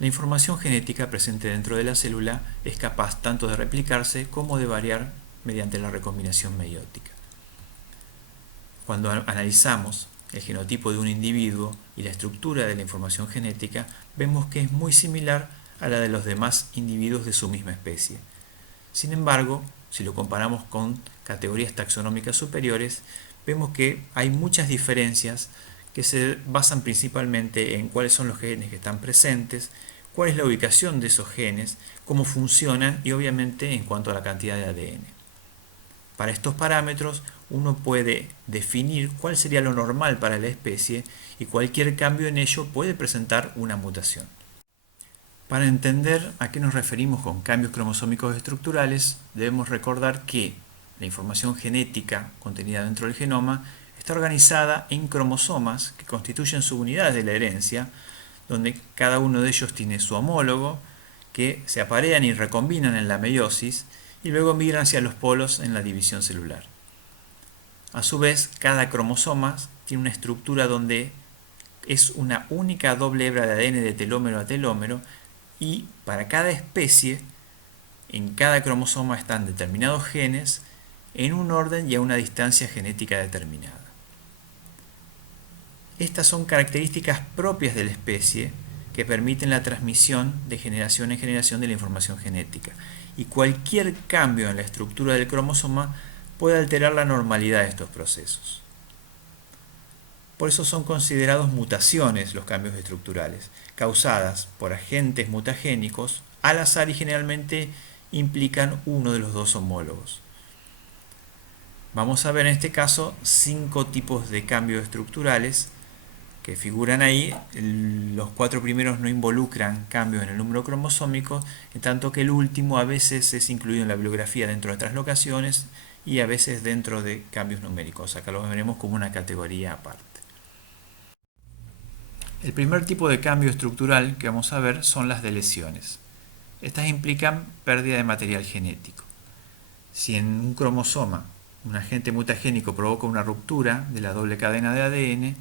La información genética presente dentro de la célula es capaz tanto de replicarse como de variar mediante la recombinación meiótica. Cuando analizamos el genotipo de un individuo y la estructura de la información genética, vemos que es muy similar a la de los demás individuos de su misma especie. Sin embargo, si lo comparamos con categorías taxonómicas superiores, vemos que hay muchas diferencias que se basan principalmente en cuáles son los genes que están presentes, cuál es la ubicación de esos genes, cómo funcionan y obviamente en cuanto a la cantidad de ADN. Para estos parámetros uno puede definir cuál sería lo normal para la especie y cualquier cambio en ello puede presentar una mutación. Para entender a qué nos referimos con cambios cromosómicos estructurales, debemos recordar que la información genética contenida dentro del genoma está organizada en cromosomas que constituyen subunidades de la herencia, donde cada uno de ellos tiene su homólogo, que se aparean y recombinan en la meiosis y luego migran hacia los polos en la división celular. A su vez, cada cromosoma tiene una estructura donde es una única doble hebra de ADN de telómero a telómero y para cada especie, en cada cromosoma están determinados genes en un orden y a una distancia genética determinada. Estas son características propias de la especie que permiten la transmisión de generación en generación de la información genética, y cualquier cambio en la estructura del cromosoma puede alterar la normalidad de estos procesos. Por eso son considerados mutaciones los cambios estructurales, causadas por agentes mutagénicos al azar y generalmente implican uno de los dos homólogos. Vamos a ver en este caso 5 tipos de cambios estructurales que figuran ahí. Los 4 primeros no involucran cambios en el número cromosómico, en tanto que el último a veces es incluido en la bibliografía dentro de translocaciones y a veces dentro de cambios numéricos. Acá lo veremos como una categoría aparte. El primer tipo de cambio estructural que vamos a ver son las deleciones. Estas implican pérdida de material genético. Si en un cromosoma un agente mutagénico provoca una ruptura de la doble cadena de ADN,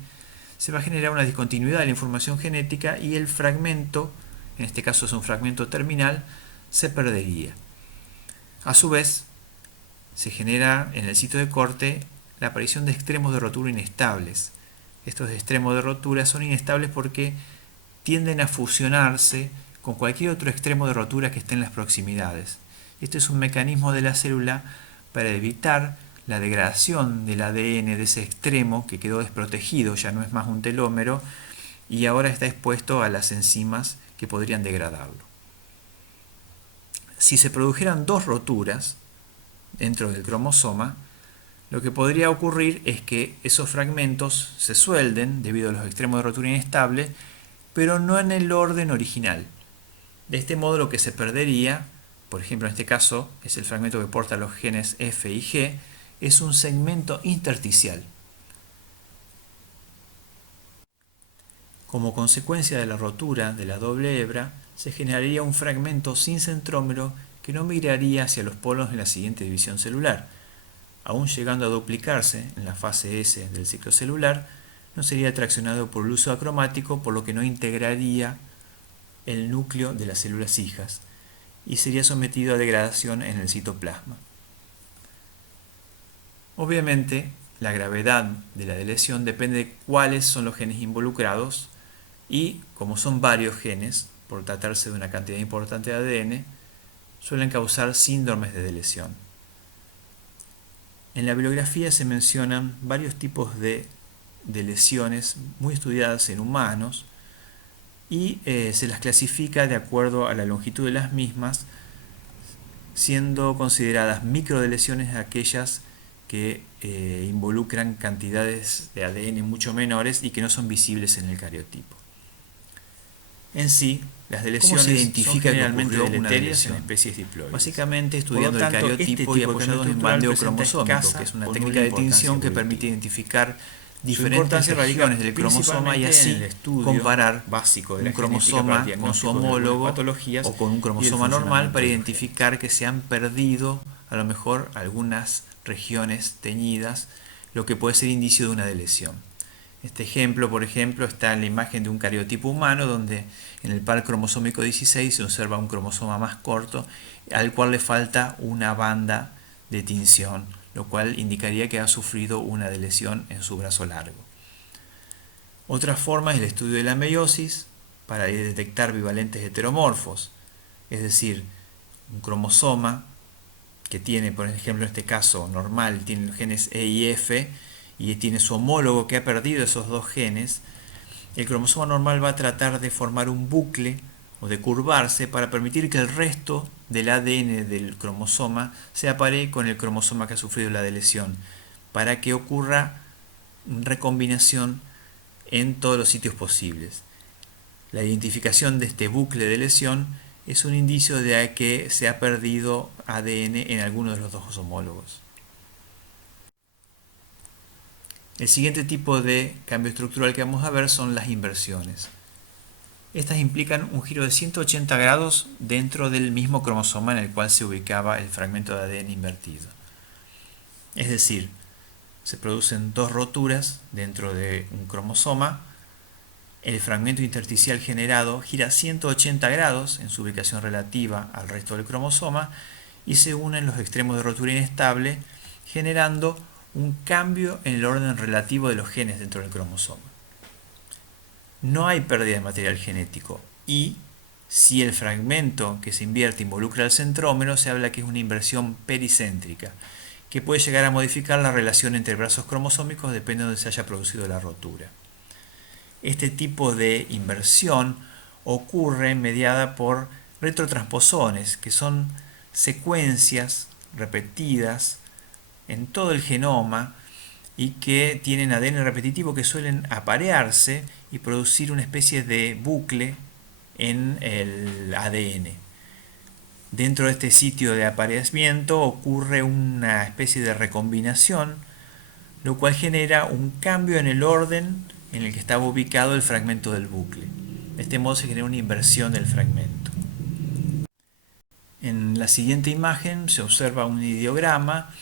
se va a generar una discontinuidad de la información genética y el fragmento, en este caso es un fragmento terminal, se perdería. A su vez, se genera en el sitio de corte la aparición de extremos de rotura inestables. Estos extremos de rotura son inestables porque tienden a fusionarse con cualquier otro extremo de rotura que esté en las proximidades. Este es un mecanismo de la célula para evitar la degradación del ADN de ese extremo que quedó desprotegido, ya no es más un telómero y ahora está expuesto a las enzimas que podrían degradarlo. Si se produjeran 2 roturas dentro del cromosoma, lo que podría ocurrir es que esos fragmentos se suelden debido a los extremos de rotura inestables, pero no en el orden original. De este modo lo que se perdería, por ejemplo en este caso es el fragmento que porta los genes F y G, es un segmento intersticial. Como consecuencia de la rotura de la doble hebra, se generaría un fragmento sin centrómero que no migraría hacia los polos en la siguiente división celular. Aún llegando a duplicarse en la fase S del ciclo celular, no sería traccionado por el uso acromático, por lo que no integraría el núcleo de las células hijas y sería sometido a degradación en el citoplasma. Obviamente, la gravedad de la deleción depende de cuáles son los genes involucrados y, como son varios genes, por tratarse de una cantidad importante de ADN, suelen causar síndromes de deleción. En la bibliografía se mencionan varios tipos de lesiones muy estudiadas en humanos y se las clasifica de acuerdo a la longitud de las mismas, siendo consideradas microdelesiones aquellas que involucran cantidades de ADN mucho menores y que no son visibles en el cariotipo. En sí, las deleciones se identifica son generalmente que ocurrió una deleterias deleción? en especies diploides. Básicamente estudiando el tipo cariotipo y de apoyado en un cambio bandeo estructural cromosómico, que es una técnica de tinción que permite identificar diferentes regiones del cromosoma y así comparar básico de un la genética cromosoma para con su diagnóstico de algunas homólogo patologías o con un y el cromosoma normal funcionamiento para de los identificar que se han perdido a lo mejor algunas regiones teñidas, lo que puede ser indicio de una deleción. Este ejemplo, por ejemplo, está en la imagen de un cariotipo humano donde en el par cromosómico 16 se observa un cromosoma más corto al cual le falta una banda de tinción, lo cual indicaría que ha sufrido una lesión en su brazo largo. Otra forma es el estudio de la meiosis para detectar bivalentes heteromorfos, es decir, un cromosoma que tiene, por ejemplo, en este caso normal, tiene los genes E y F y tiene su homólogo que ha perdido esos dos genes, el cromosoma normal va a tratar de formar un bucle o de curvarse para permitir que el resto del ADN del cromosoma se aparee con el cromosoma que ha sufrido la lesión, para que ocurra recombinación en todos los sitios posibles. La identificación de este bucle de lesión es un indicio de que se ha perdido ADN en alguno de los dos homólogos. El siguiente tipo de cambio estructural que vamos a ver son las inversiones. Estas implican un giro de 180 grados dentro del mismo cromosoma en el cual se ubicaba el fragmento de ADN invertido. Es decir, se producen dos roturas dentro de un cromosoma, el fragmento intersticial generado gira 180 grados en su ubicación relativa al resto del cromosoma y se unen los extremos de rotura inestable, generando un cambio en el orden relativo de los genes dentro del cromosoma. No hay pérdida de material genético y si el fragmento que se invierte involucra al centrómero, se habla que es una inversión pericéntrica, que puede llegar a modificar la relación entre brazos cromosómicos depende de donde se haya producido la rotura. Este tipo de inversión ocurre mediada por retrotransposones, que son secuencias repetidas en todo el genoma y que tienen ADN repetitivo que suelen aparearse y producir una especie de bucle en el ADN. Dentro de este sitio de apareamiento ocurre una especie de recombinación, lo cual genera un cambio en el orden en el que estaba ubicado el fragmento del bucle. De este modo se genera una inversión del fragmento. En la siguiente imagen se observa un ideograma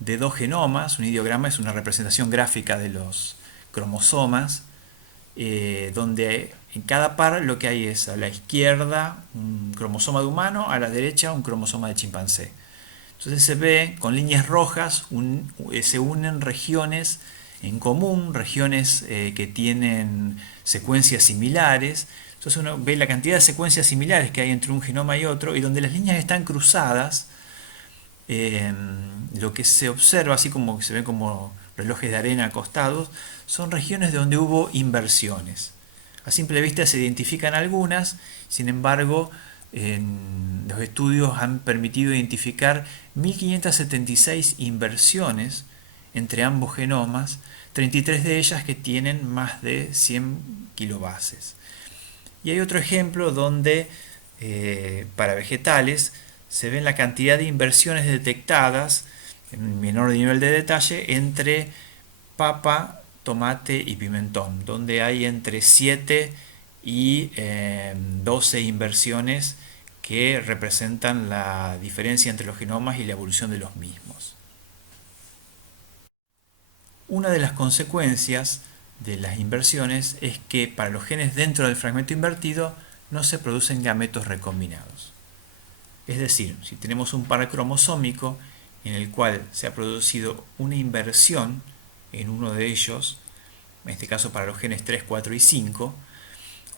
de dos genomas. Un ideograma es una representación gráfica de los cromosomas, donde en cada par lo que hay es a la izquierda un cromosoma de humano, a la derecha un cromosoma de chimpancé. Entonces se ve con líneas rojas, se unen regiones en común, regiones que tienen secuencias similares. Entonces uno ve la cantidad de secuencias similares que hay entre un genoma y otro, y donde las líneas están cruzadas, lo que se observa, así como que se ven como relojes de arena acostados, son regiones donde hubo inversiones. A simple vista se identifican algunas, sin embargo, los estudios han permitido identificar 1576 inversiones entre ambos genomas, 33 de ellas que tienen más de 100 kilobases. Y hay otro ejemplo donde para vegetales se ven la cantidad de inversiones detectadas en menor nivel de detalle entre papa, tomate y pimentón, donde hay entre 7 y 12 inversiones que representan la diferencia entre los genomas y la evolución de los mismos. Una de las consecuencias de las inversiones es que para los genes dentro del fragmento invertido no se producen gametos recombinados. Es decir, si tenemos un par cromosómico en el cual se ha producido una inversión en uno de ellos, en este caso para los genes 3, 4 y 5,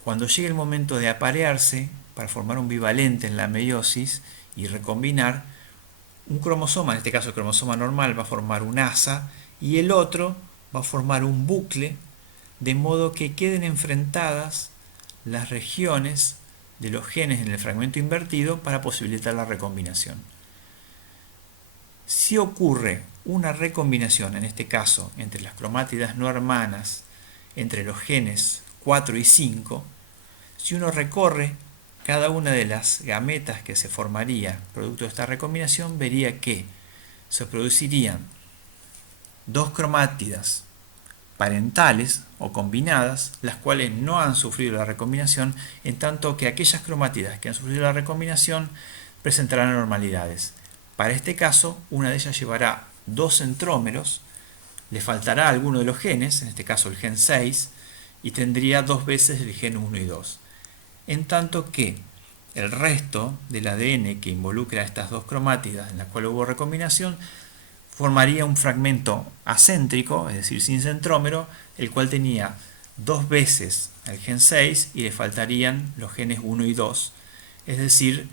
cuando llegue el momento de aparearse para formar un bivalente en la meiosis y recombinar, un cromosoma, en este caso el cromosoma normal, va a formar un asa y el otro va a formar un bucle, de modo que queden enfrentadas las regiones de los genes en el fragmento invertido para posibilitar la recombinación. Si ocurre una recombinación, en este caso entre las cromátidas no hermanas, entre los genes 4 y 5, si uno recorre cada una de las gametas que se formaría producto de esta recombinación, vería que se producirían dos cromátidas parentales o combinadas, las cuales no han sufrido la recombinación, en tanto que aquellas cromátidas que han sufrido la recombinación presentarán anormalidades. Para este caso, una de ellas llevará dos centrómeros le faltará alguno de los genes, en este caso el gen 6, y tendría 2 veces el gen 1 y 2. En tanto que el resto del ADN que involucra estas dos cromátidas en las cuales hubo recombinación formaría un fragmento acéntrico, es decir, sin centrómero, el cual tenía 2 veces el gen 6 y le faltarían los genes 1 y 2. Es decir,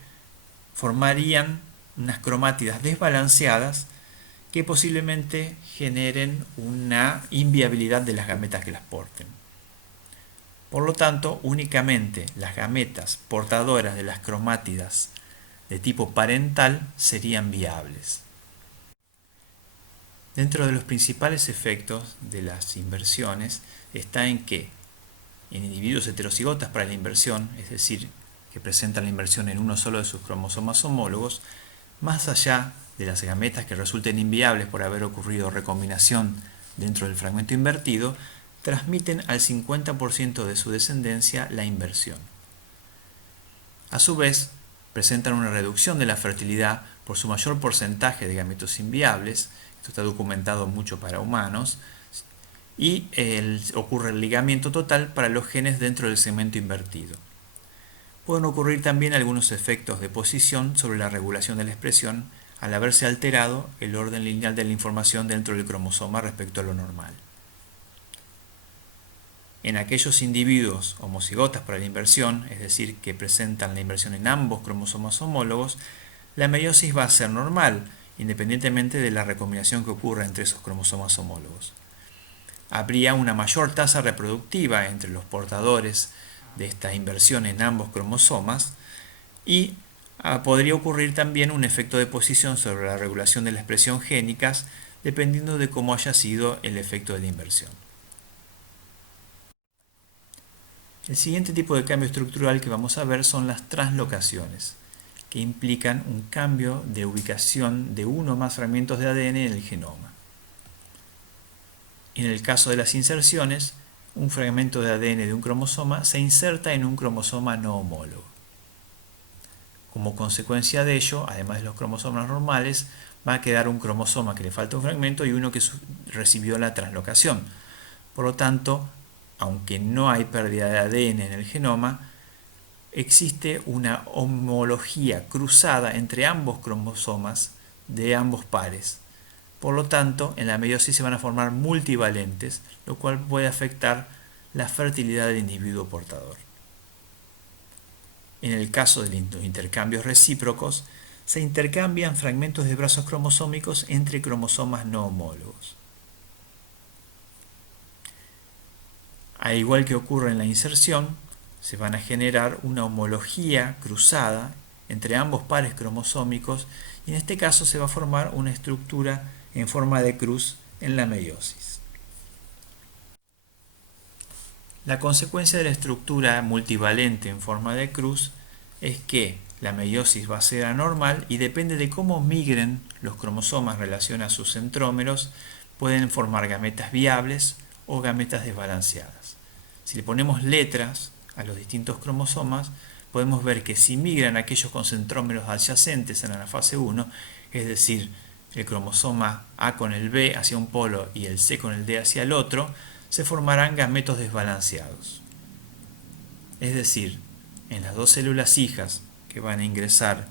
formarían unas cromátidas desbalanceadas que posiblemente generen una inviabilidad de las gametas que las porten. Por lo tanto, únicamente las gametas portadoras de las cromátidas de tipo parental serían viables. Dentro de los principales efectos de las inversiones está en que en individuos heterocigotas para la inversión, es decir, que presentan la inversión en uno solo de sus cromosomas homólogos, más allá de las gametas que resulten inviables por haber ocurrido recombinación dentro del fragmento invertido, transmiten al 50% de su descendencia la inversión. A su vez, presentan una reducción de la fertilidad por su mayor porcentaje de gametos inviables, esto está documentado mucho para humanos, y ocurre el ligamiento total para los genes dentro del segmento invertido. Pueden ocurrir también algunos efectos de posición sobre la regulación de la expresión al haberse alterado el orden lineal de la información dentro del cromosoma respecto a lo normal. En aquellos individuos homocigotas para la inversión, es decir, que presentan la inversión en ambos cromosomas homólogos, la meiosis va a ser normal, independientemente de la recombinación que ocurra entre esos cromosomas homólogos. Habría una mayor tasa reproductiva entre los portadores de esta inversión en ambos cromosomas y podría ocurrir también un efecto de posición sobre la regulación de la expresión génicas dependiendo de cómo haya sido el efecto de la inversión. El siguiente tipo de cambio estructural que vamos a ver son las translocaciones, que implican un cambio de ubicación de uno o más fragmentos de ADN en el genoma. En el caso de las inserciones, un fragmento de ADN de un cromosoma se inserta en un cromosoma no homólogo. Como consecuencia de ello, además de los cromosomas normales, va a quedar un cromosoma que le falta un fragmento y uno que recibió la translocación. Por lo tanto, aunque no hay pérdida de ADN en el genoma, existe una homología cruzada entre ambos cromosomas de ambos pares. Por lo tanto, en la meiosis se van a formar multivalentes, lo cual puede afectar la fertilidad del individuo portador. En el caso de los intercambios recíprocos, se intercambian fragmentos de brazos cromosómicos entre cromosomas no homólogos. Al igual que ocurre en la inserción, se van a generar una homología cruzada entre ambos pares cromosómicos y en este caso se va a formar una estructura en forma de cruz en la meiosis. La consecuencia de la estructura multivalente en forma de cruz es que la meiosis va a ser anormal y depende de cómo migren los cromosomas en relación a sus centrómeros, pueden formar gametas viables o gametas desbalanceadas. Si le ponemos letras a los distintos cromosomas, podemos ver que si migran aquellos con centrómeros adyacentes en la anafase 1, es decir, el cromosoma A con el B hacia un polo y el C con el D hacia el otro, se formarán gametos desbalanceados. Es decir, en las dos células hijas que van a ingresar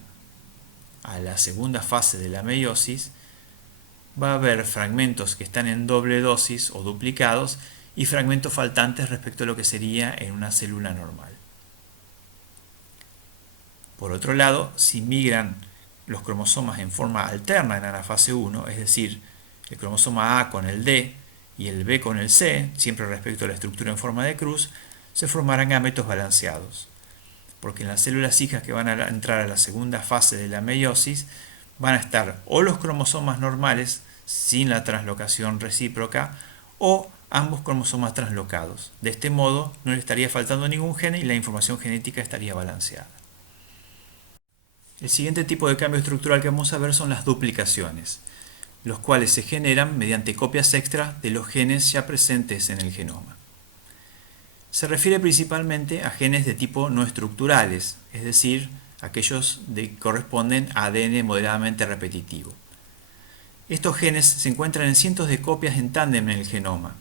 a la segunda fase de la meiosis, va a haber fragmentos que están en doble dosis o duplicados y fragmentos faltantes respecto a lo que sería en una célula normal. Por otro lado, si migran los cromosomas en forma alterna en la anafase 1, es decir, el cromosoma A con el D y el B con el C, siempre respecto a la estructura en forma de cruz, se formarán gametos balanceados, porque en las células hijas que van a entrar a la segunda fase de la meiosis van a estar o los cromosomas normales sin la translocación recíproca o ambos cromosomas translocados. De este modo no le estaría faltando ningún gen y la información genética estaría balanceada. El siguiente tipo de cambio estructural que vamos a ver son las duplicaciones, los cuales se generan mediante copias extra de los genes ya presentes en el genoma. Se refiere principalmente a genes de tipo no estructurales, es decir, aquellos que corresponden a ADN moderadamente repetitivo. Estos genes se encuentran en cientos de copias en tándem en el genoma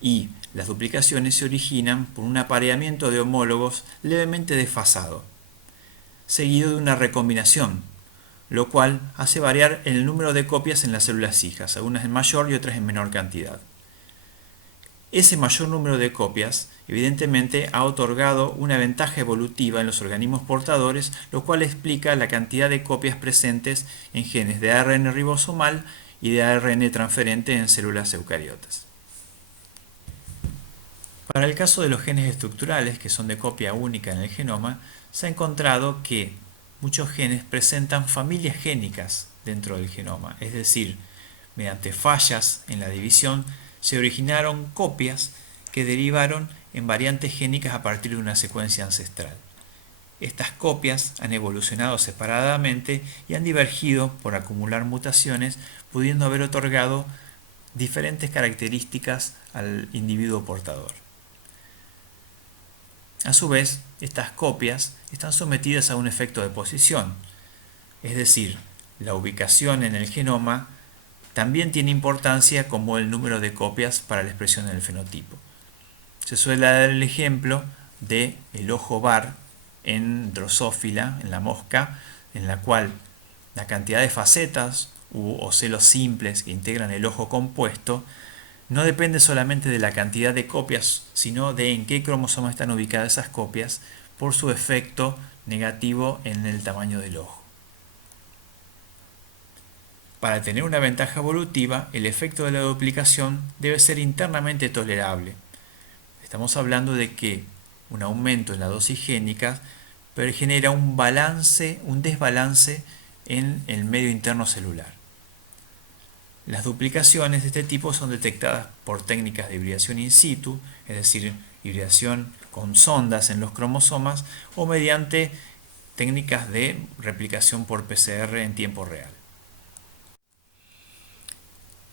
y las duplicaciones se originan por un apareamiento de homólogos levemente desfasado, seguido de una recombinación, lo cual hace variar el número de copias en las células hijas, algunas en mayor y otras en menor cantidad. Ese mayor número de copias, evidentemente, ha otorgado una ventaja evolutiva en los organismos portadores, lo cual explica la cantidad de copias presentes en genes de ARN ribosomal y de ARN transferente en células eucariotas. Para el caso de los genes estructurales, que son de copia única en el genoma, se ha encontrado que muchos genes presentan familias génicas dentro del genoma, es decir, mediante fallas en la división se originaron copias que derivaron en variantes génicas a partir de una secuencia ancestral. Estas copias han evolucionado separadamente y han divergido por acumular mutaciones, pudiendo haber otorgado diferentes características al individuo portador. A su vez, estas copias están sometidas a un efecto de posición, es decir, la ubicación en el genoma también tiene importancia como el número de copias para la expresión del fenotipo. Se suele dar el ejemplo de el ojo bar en Drosophila, en la mosca, en la cual la cantidad de facetas u ocelos simples que integran el ojo compuesto no depende solamente de la cantidad de copias, sino de en qué cromosoma están ubicadas esas copias por su efecto negativo en el tamaño del ojo. Para tener una ventaja evolutiva, el efecto de la duplicación debe ser internamente tolerable. Estamos hablando de que un aumento en la dosis génica genera un desbalance en el medio interno celular. Las duplicaciones de este tipo son detectadas por técnicas de hibridación in situ, es decir, hibridación con sondas en los cromosomas, o mediante técnicas de replicación por PCR en tiempo real.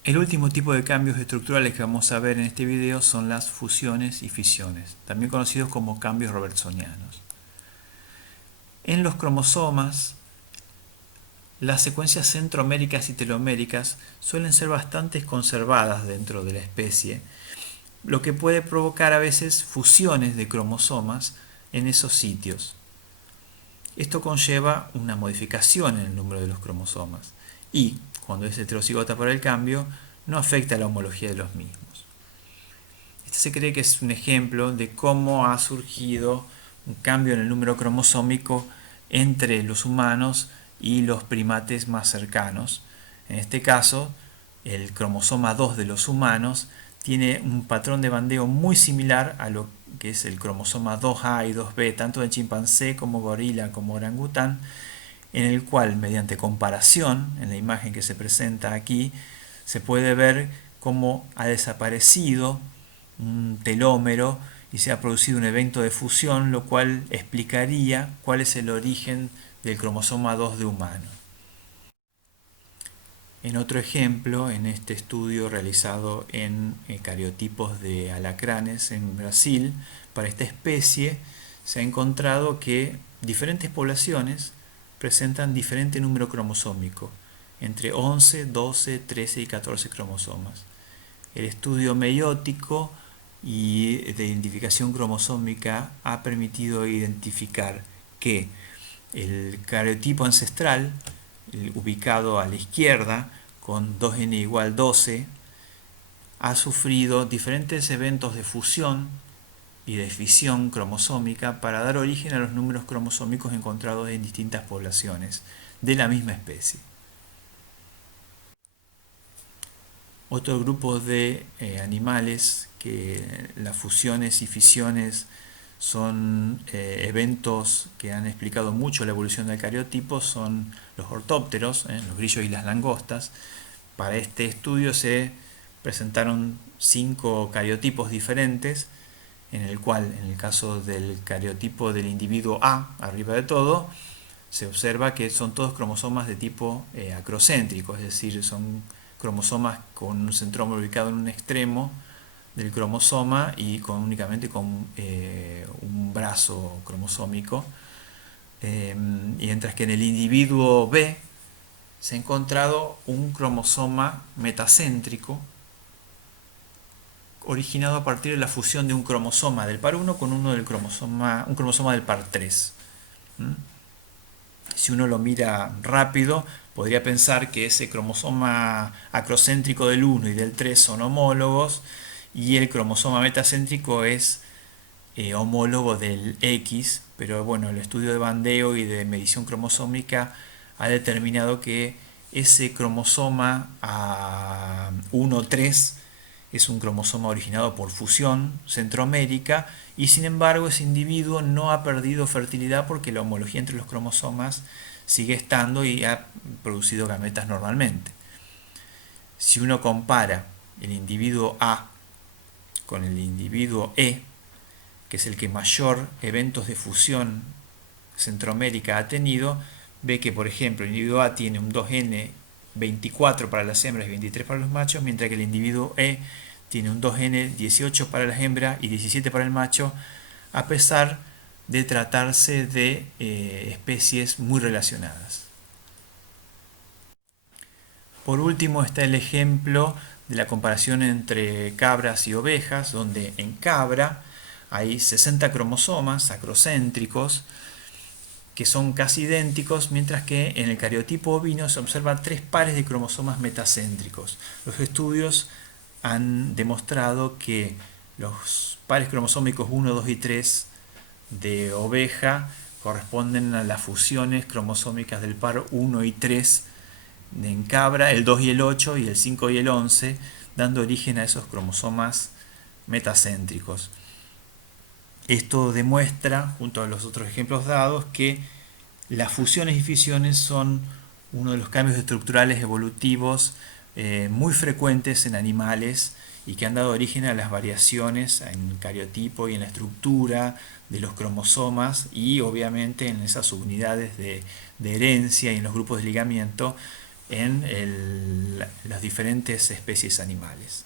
El último tipo de cambios estructurales que vamos a ver en este video son las fusiones y fisiones, también conocidos como cambios robertsonianos. En los cromosomas, las secuencias centroméricas y teloméricas suelen ser bastante conservadas dentro de la especie, lo que puede provocar a veces fusiones de cromosomas en esos sitios. Esto conlleva una modificación en el número de los cromosomas y, cuando es heterocigota para el cambio, no afecta a la homología de los mismos. Este se cree que es un ejemplo de cómo ha surgido un cambio en el número cromosómico entre los humanos y los primates más cercanos. En este caso, el cromosoma 2 de los humanos tiene un patrón de bandeo muy similar a lo que es el cromosoma 2A y 2B, tanto de chimpancé como gorila como orangután, en el cual, mediante comparación, en la imagen que se presenta aquí, se puede ver cómo ha desaparecido un telómero y se ha producido un evento de fusión, lo cual explicaría cuál es el origen del cromosoma 2 de humano. En otro ejemplo, en este estudio realizado en cariotipos de alacranes en Brasil, para esta especie se ha encontrado que diferentes poblaciones presentan diferente número cromosómico, entre 11, 12, 13 y 14 cromosomas. El estudio meiótico y de identificación cromosómica ha permitido identificar que el cariotipo ancestral, ubicado a la izquierda, con 2n igual 12, ha sufrido diferentes eventos de fusión y de fisión cromosómica para dar origen a los números cromosómicos encontrados en distintas poblaciones de la misma especie. Otro grupo de animales que las fusiones y fisiones son eventos que han explicado mucho la evolución del cariotipo son los ortópteros, los grillos y las langostas. Para este estudio se presentaron 5 cariotipos diferentes, en el cual, en el caso del cariotipo del individuo A, arriba de todo, se observa que son todos cromosomas de tipo acrocéntrico, es decir, son cromosomas con un centrómero ubicado en un extremo del cromosoma y únicamente con un brazo cromosómico, mientras que en el individuo B se ha encontrado un cromosoma metacéntrico originado a partir de la fusión de un cromosoma del par 1 con un cromosoma del par 3. Si uno lo mira rápido, podría pensar que ese cromosoma acrocéntrico del 1 y del 3 son homólogos y el cromosoma metacéntrico es homólogo del X, pero bueno, el estudio de bandeo y de medición cromosómica ha determinado que ese cromosoma A1-3 es un cromosoma originado por fusión centromérica y sin embargo ese individuo no ha perdido fertilidad porque la homología entre los cromosomas sigue estando y ha producido gametas normalmente. Si uno compara el individuo A con el individuo E, que es el que mayor eventos de fusión centromérica ha tenido, ve que por ejemplo el individuo A tiene un 2N 24 para las hembras y 23 para los machos, mientras que el individuo E tiene un 2N 18 para las hembras y 17 para el macho, a pesar de tratarse de especies muy relacionadas. Por último está el ejemplo de la comparación entre cabras y ovejas, donde en cabra hay 60 cromosomas acrocéntricos que son casi idénticos, mientras que en el cariotipo ovino se observan 3 pares de cromosomas metacéntricos. Los estudios han demostrado que los pares cromosómicos 1, 2 y 3 de oveja corresponden a las fusiones cromosómicas del par 1 y 3 en cabra, el 2 y el 8 y el 5 y el 11, dando origen a esos cromosomas metacéntricos. Esto demuestra, junto a los otros ejemplos dados, que las fusiones y fisiones son uno de los cambios estructurales evolutivos muy frecuentes en animales y que han dado origen a las variaciones en el cariotipo y en la estructura de los cromosomas y obviamente en esas subunidades de herencia y en los grupos de ligamiento en las diferentes especies animales.